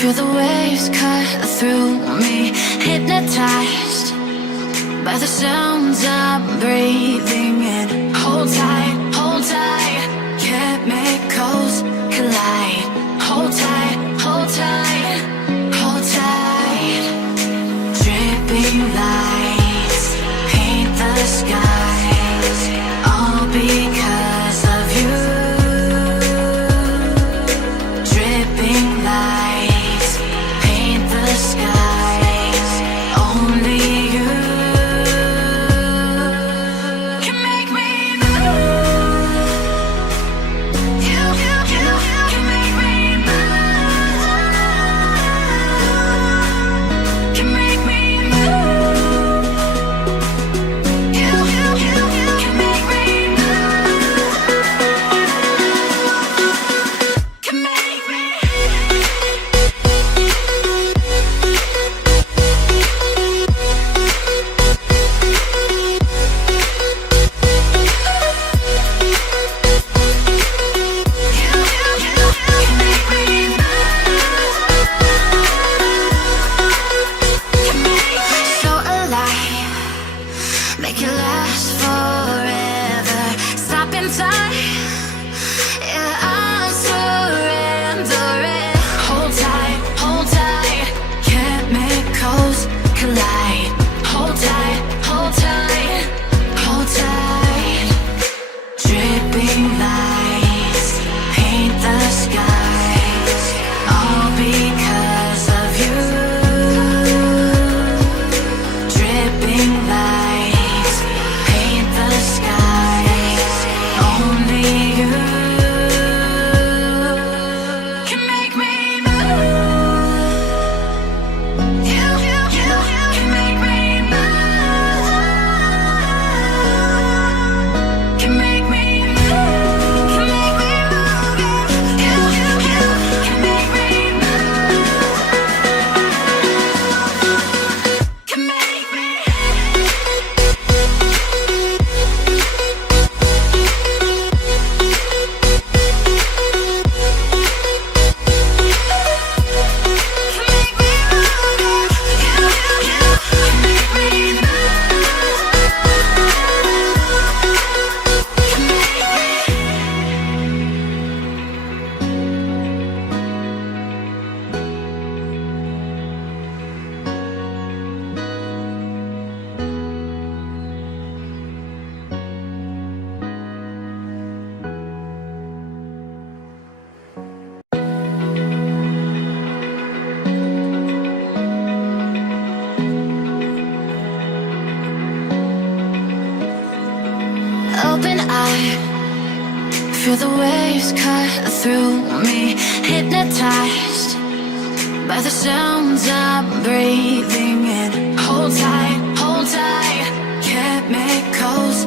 Feel the waves cut through me, hypnotized by the sounds I'm breathing in. Hold tight, chemicals collide. Hold tight, hold tight, hold tight. Dripping lights paint the skies, all because of you. Dripping lights paint the skies, only you can make me move. You can make me move. Can make me move. You can make me move. Can make me. So alive, make it last forever. Stop in time, yeah, I'm surrendering. Hold tight, chemicals collide. Hold tight, hold tight, hold tight. Dripping lights paint the skies, all because of you. Dripping lights paint the skies, only you can make me move. You can make me move. Can make me move. Can make me move. You can make me move. Can make me. Open eye, feel the waves cut through me, hypnotized by the sounds I'm breathing in. Hold tight, chemicals